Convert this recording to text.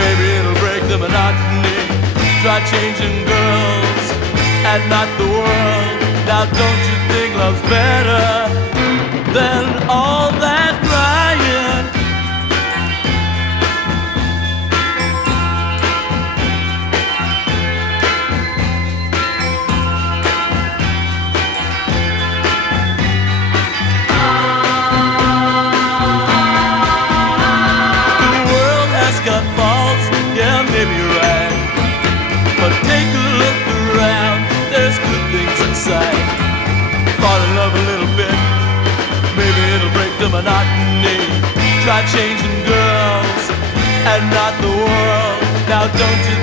Maybe it'll break the monotony. Try changing girls and not the world. Now don't you think love's better than all that crying? The world has got faults, yeah, maybe you're right. But take a look around, there's good things inside. Fall in love a little bit, maybe it'll break the monotony. Try changing girls and not the world. Now don't you